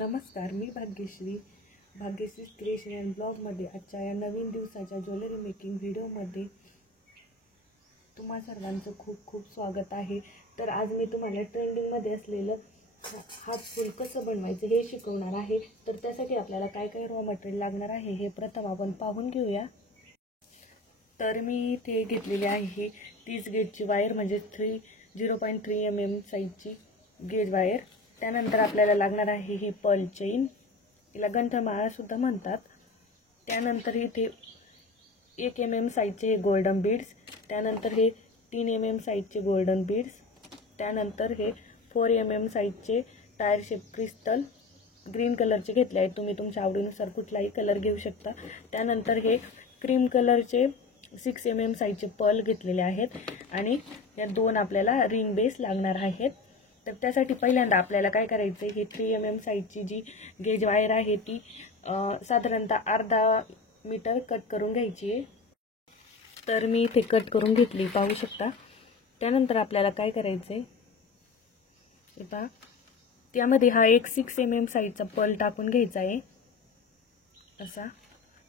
नमस्कार, मी Bhagyashree creation and ब्लॉगमध्ये आजच्या या नवीन दिवसाच्या ज्वेलरी मेकिंग व्हिडिओमध्ये तुम्हा सर्वांचं खूप खूप स्वागत आहे। तर आज मी तुम्हाला ट्रेंडिंगमध्ये असलेलं हात फूल कसं बनवायचं हे शिकवणार आहे। तर त्यासाठी आपल्याला काय काय रॉ मटेरियल लागणार आहे हे प्रथम आपण पाहून घेऊया। तर मी इथे घेतलेली आहे 30 गेजची वायर, म्हणजे 0.3 mm साईजची गेज वायर। त्यानंतर आपल्याला लागणार आहे ही पर्ल चेन, हिला गंठमाळा सुद्धा म्हणतात। त्यानंतर इथे 1 mm साईजचे हे गोल्डन बीड्स, त्यानंतर हे 3 mm साईजचे गोल्डन बीड्स, त्यानंतर हे 4 mm साईजचे टायर शेप क्रिस्टल ग्रीन कलरचे घेतले आहेत। तुम्ही तुमच्या आवडीनुसार कुठलाही कलर घेऊ शकता। त्यानंतर हे क्रीम कलरचे 6 mm साईजचे पर्ल घेतलेले आहेत आणि या दोन आपल्याला रिंग बेस लागणार आहेत। तर त्यासाठी पहिल्यांदा आपल्याला काय करायचं आहे, हे 3 mm साईजची जी गेज वायर आहे ती साधारणतः अर्धा मीटर कट करून घ्यायची आहे। तर मी इथे कट करून घेतली, पाहू शकता। त्यानंतर आपल्याला काय करायचं आहे, पहा त्यामध्ये हा एक 6 mm साईजचा पर्ल टाकून घ्यायचा आहे असा।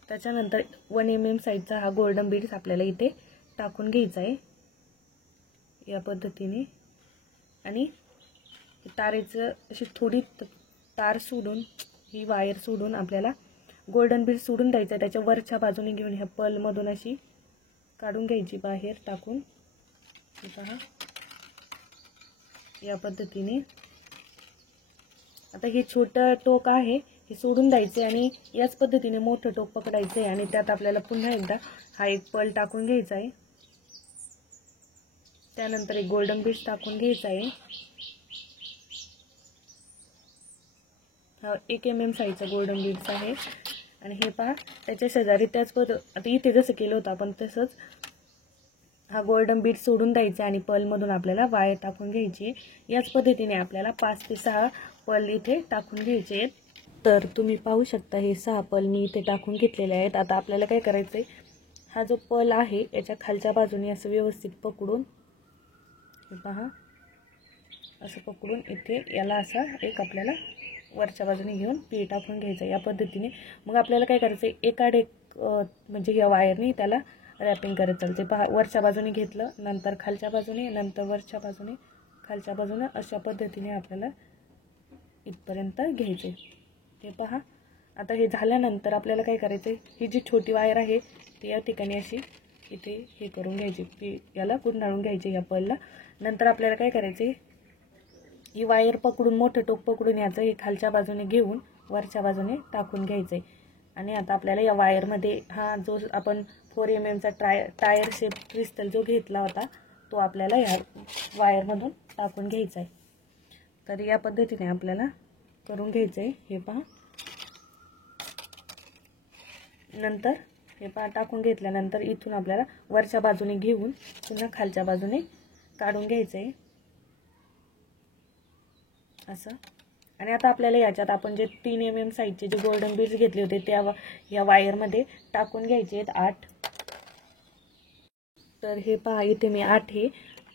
त्याच्यानंतर 1 mm साईजचा हा गोल्डन बीड्स आपल्याला इथे टाकून घ्यायचा आहे या पद्धतीने। आणि तारेचं अशी थोडी तार सोडून, ही वायर सोडून आपल्याला गोल्डन बीड सोडून द्यायचं, त्याच्या वरच्या बाजूने घेऊन ह्या पर्ल मधून अशी काढून घ्यायची बाहेर टाकून, पहा या पद्धतीने। आता हे छोटं टोक आहे हे सोडून द्यायचे आणि याच पद्धतीने मोठं टोक पकडायचं आहे आणि त्यात आपल्याला पुन्हा एकदा हा एक पर्ल टाकून घ्यायचा आहे। त्यानंतर एक गोल्डन बीड्स टाकून घ्यायचा आहे, हा 1 mm साईजचा गोल्डन बीड्स आहे। आणि हे पहा त्याच्या शेजारी त्याच आता इथे जसं केलं होतं आपण तसंच हा गोल्डन बीड सोडून द्यायचा आणि पर्ल मधून आपल्याला वायर टाकून घ्यायची। याच पद्धतीने आपल्याला 5 ते 6 पर्ल इथे टाकून घ्यायचे आहेत। तर तुम्ही पाहू शकता हे 6 पर्ल मी इथे टाकून घेतलेले आहेत। आता आपल्याला काय करायचंय, हा जो पर्ल आहे याच्या खालच्या बाजूने असं व्यवस्थित पकडून, पहा असं पकडून इथे याला असा एक आपल्याला वरच्या बाजूने घेऊन पी टाकून घ्यायचं या पद्धतीने। मग आपल्याला काय करायचंय, एकाड एक म्हणजे या वायरने त्याला रॅपिंग करत चालते। पहा वरच्या बाजूने घेतलं, नंतर खालच्या बाजूने, नंतर वरच्या बाजूने, खालच्या बाजूने, अशा पद्धतीने आपल्याला इथपर्यंत घ्यायचे। हे पहा आता हे झाल्यानंतर आपल्याला काय करायचंय, ही जी छोटी वायर आहे ती या ठिकाणी अशी इथे हे करून घ्यायची, याला गुंडाळून घ्यायचे या पर्लला। नंतर आपल्याला काय करायचंय, ही वायर पकडून मोठं टोक पकडून याचं हे खालच्या बाजूने घेऊन वरच्या बाजूने टाकून घ्यायचंय। आणि आता आपल्याला या वायरमध्ये हा जो आपण 4 mm चा टायर शेप क्रिस्टल जो घेतला होता तो आपल्याला या वायरमधून टाकून घ्यायचा आहे। तर या पद्धतीने आपल्याला करून घ्यायचं आहे। हे पहा नंतर हे पहा टाकून घेतल्यानंतर इथून आपल्याला वरच्या बाजूने घेऊन पुन्हा खालच्या बाजूने काढून घ्यायचं आहे असं। आणि आता आपल्याला याच्यात आपण जे 3 mm साईजचे जे गोल्डन बीड्स घेतले होते त्या या वायरमध्ये टाकून घ्यायचे आहेत 8। तर हे पहा इथे मी 8 हे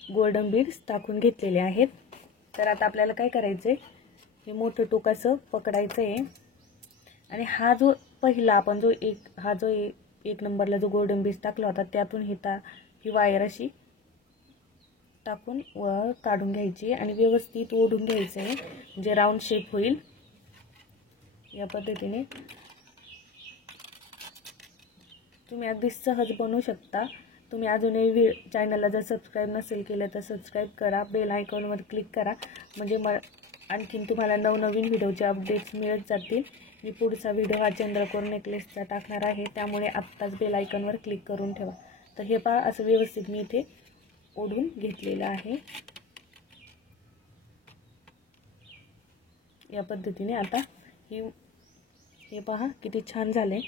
गोल्डन बीड्स टाकून घेतलेले आहेत। तर आता आपल्याला काय करायचंय, हे मोठं टोक असं पकडायचं आहे आणि हा जो पहिला आपण जो एक नंबरला जो गोल्डन बीड्स टाकला होता त्यातून ही वायर अशी टाकून वर काढून घ्यायची आणि व्यवस्थित ओढून घ्यायचं आहे, म्हणजे राऊंड शेप होईल या पद्धतीने। तुम्ही अगदी सहज बनवू शकता। तुम्ही अजूनही चॅनलला जर सबस्क्राईब नसेल केलं तर सबस्क्राईब करा, बेल आयकॉनवर क्लिक करा, म्हणजे आणखीन तुम्हाला नवनवीन व्हिडिओचे अपडेट्स मिळत जातील। मी पुढचा व्हिडिओ हा चंद्रकोर नेकलेसचा टाकणार आहे, त्यामुळे आत्ताच बेल आयकॉनवर क्लिक करून ठेवा। तर हे पहा असं व्यवस्थित मी इथे ओढून घेतलेलं आहे या पद्धतीने। आता हे पहा किती छान झाले।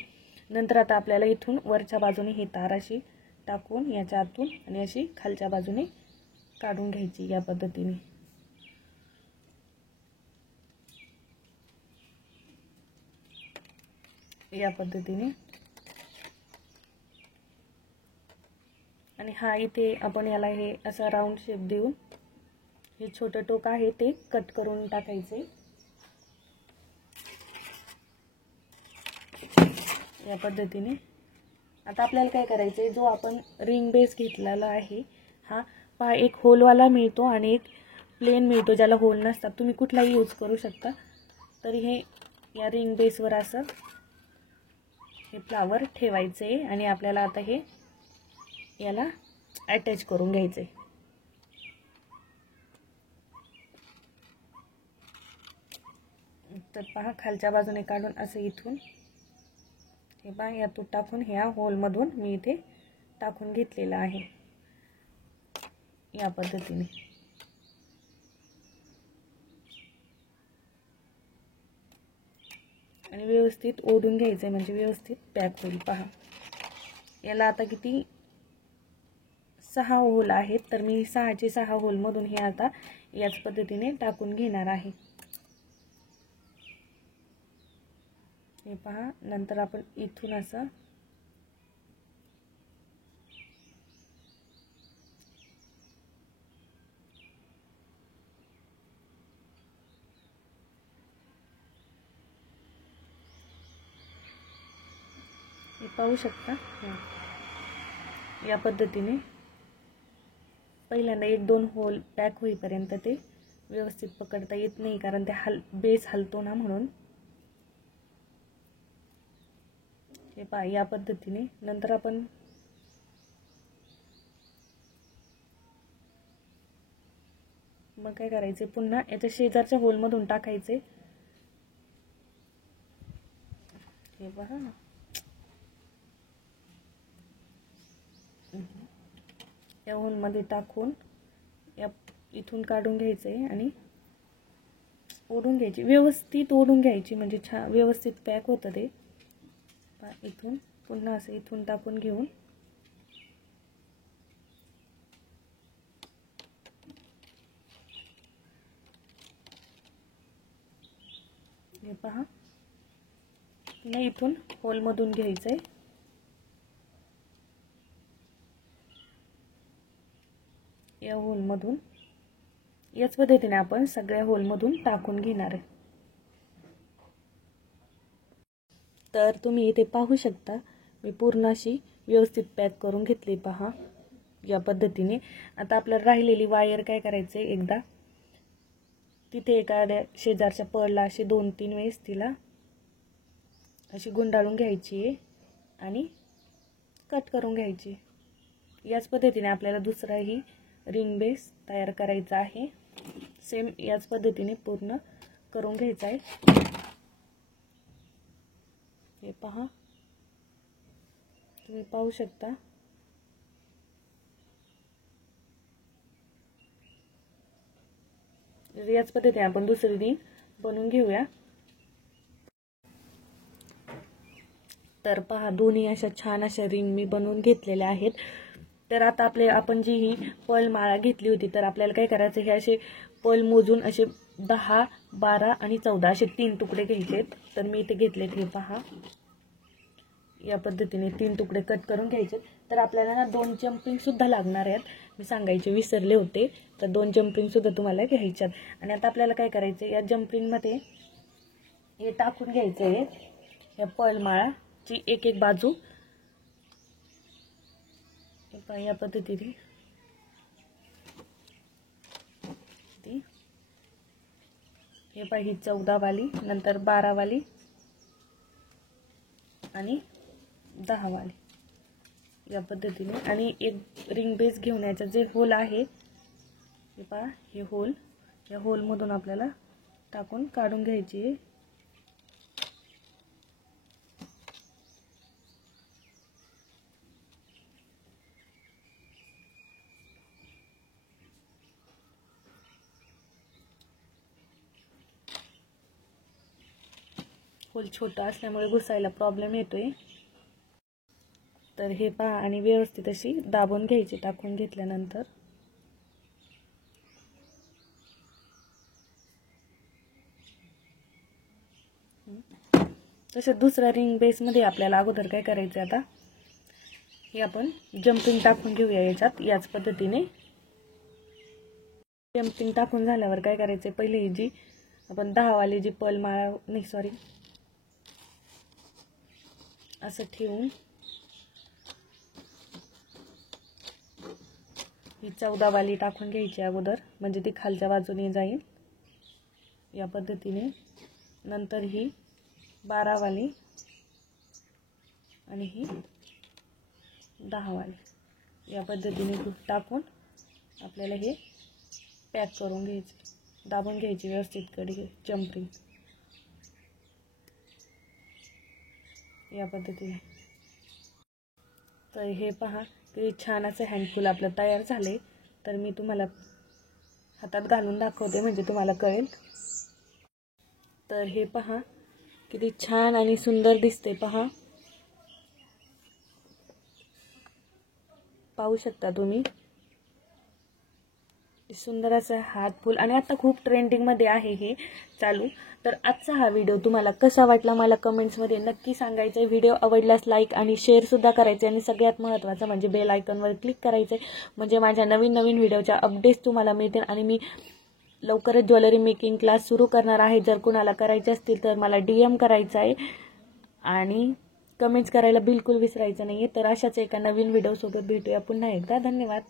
नंतर आता आपल्याला इथून वरच्या बाजूने ही तार अशी टाकून याच्या आतून आणि अशी खालच्या बाजूने काढून घ्यायची या पद्धतीने। या पद्धतीने आणि हा इथे आपण याला हे असा राऊंड शेप देऊन हे छोटे टोक आहे ते कट करून टाकायचे। या पद्धतीने. आता आपल्याला काय करायचं आहे, जो आपण रिंग बेस घेतलेला आहे हा पहा, एक होलवाला मिळतो आणि एक प्लेन मिळतो ज्याला होल नसतात. तुम्ही कुठलाही यूज करू शकता. तर हे या रिंग बेसवर असं हे फ्लावर ठेवायचं आहे आणि आपल्याला आता हे याला अटॅच करून घ्यायचं आहे. तर पहा, खालच्या बाजूने काढून असं इथून हे पहा यातून टाकून ह्या होलमधून मी इथे टाकून घेतलेलं आहे या पद्धतीने. आणि व्यवस्थित ओढून घ्यायचं आहे म्हणजे व्यवस्थित पॅक होईल. पहा याला आता किती 6 होल आहेत. तर मी 6चे 6 होलमधून हे आता याच पद्धतीने टाकून घेणार आहे. हे पहा, नंतर आपण इथून असं हे पाहू शकता. या पद्धतीने पहिल्यांदा 1-2 होल पॅक होईपर्यंत ते व्यवस्थित पकडता येत नाही, कारण ते बेस हलतो ना, म्हणून. हे पहा या पद्धतीने. नंतर आपण मग काय करायचे, पुन्हा याच्या शेजारच्या होलमधून टाकायचे. हे पहा, या होलमध्ये टाकून या इथून काढून घ्यायचे आणि ओढून घ्यायची, व्यवस्थित ओढून घ्यायची म्हणजे छान व्यवस्थित पॅक होतं ते. इथून पुन्हा असं इथून टाकून घेऊन हे पहा, पुन्हा इथून होलमधून घ्यायचं आहे. या होलमधून याच पद्धतीने आपण सगळ्या होलमधून टाकून घेणार आहे. तर तुम्ही इथे पाहू शकता, मी पूर्ण अशी व्यवस्थित पॅक करून घेतली. पहा या पद्धतीने. आता आपल्याला राहिलेली वायर काय करायचे, एकदा तिथे एखाद्या शेजारच्या पर्लला अशी 2-3 वेळेस तिला अशी गुंडाळून घ्यायची आहे आणि कट करून घ्यायची. याच पद्धतीने आपल्याला दुसराही रिंग बेस तयार करायचा आहे. सेम याच पद्धतीने पूर्ण करून घ्यायचा आहे. हे पहा, तुम्ही पाहू शकता. याच पद्धतीने आपण दुसरी रिंग बनवून घेऊया. तर पहा, दोन्ही अशा छान अशा रिंग मी बनवून घेतलेल्या आहेत. तर आता आपण जी ही पर्ल माळा घेतली होती, तर आपल्याला काय करायचं, हे असे पर्ल मोजून असे 10, 12 आणि 14 असे 3 तुकडे घ्यायचे. तर मी इथे घेतलेत. हे पहा, या पद्धतीने 3 तुकडे कट करून घ्यायचे. तर आपल्याला ना 2 जंपिंग सुद्धा लागणार आहेत, मी सांगायचे विसरले होते. तर 2 जंपिंग सुद्धा तुम्हाला घ्यायच्यात. आणि आता आपल्याला काय करायचं, या जंपिंग मध्ये हे टाकून घ्यायचं आहे या पर्ल माळाची एक बाजू. या पद्धतीने हे पहा, ही 14 वाली, नंतर 12 वाली आणि 10 वाली या पद्धतीने. आणि एक रिंग बेस घेऊन याचा जे होल आहे, हे पहा, हे होल, या होलमधून आपल्याला टाकून काढून घ्यायची आहे. होल छोटा असल्यामुळे घुसायला प्रॉब्लेम येतोय. तर हे पहा, आणि व्यवस्थित अशी दाबून घ्यायची टाकून घेतल्यानंतर. तसं दुसऱ्या रिंग बेस मध्ये आपल्याला अगोदर काय करायचं, आता हे आपण जंपिंग टाकून घेऊया याच्यात. याच पद्धतीने जंपिंग टाकून झाल्यावर काय करायचं, पहिले ही जी आपण 10 वाली जी पर्ल माळा, नाही सॉरी, असं ठेवून ही 14 वाली टाकून घ्यायची अगोदर, म्हणजे ती खालच्या बाजूने जाईल या पद्धतीने. नंतर ही 12 वाली आणि ही 10 वाली या पद्धतीने टाकून आपल्याला हे पॅक करून घ्यायचे, दाबून घ्यायची व्यवस्थित कडी जम्पिंग या पद्धतीने. तर हे पहा किती छान असं हँडफुल आपलं तयार झाले. तर मी तुम्हाला हातात घालून दाखवते म्हणजे तुम्हाला कळेल. तर हे पहा किती छान आणि सुंदर दिसते. पहा, पाहू शकता तुम्ही सुंदर असं हात फुल. आणि आता खूप ट्रेंडिंगमध्ये आहे हे चालू. तर आजचा हा व्हिडिओ तुम्हाला कसा वाटला मला कमेंट्समध्ये नक्की सांगायचं आहे. व्हिडिओ आवडल्यास लाईक आणि शेअरसुद्धा करायचे आणि सगळ्यात महत्त्वाचं म्हणजे बेल आयकॉनवर क्लिक करायचं आहे, म्हणजे माझ्या नवीन नवीन व्हिडिओच्या अपडेट्स तुम्हाला मिळतील. आणि मी लवकरच ज्वेलरी मेकिंग क्लास सुरू करणार आहे. जर कुणाला करायचे असतील तर मला DM करायचा आहे आणि कमेंट्स करायला बिलकुल विसरायचं नाही आहे. तर अशाच एका नवीन व्हिडिओसोबत भेटूया पुन्हा एकदा. धन्यवाद.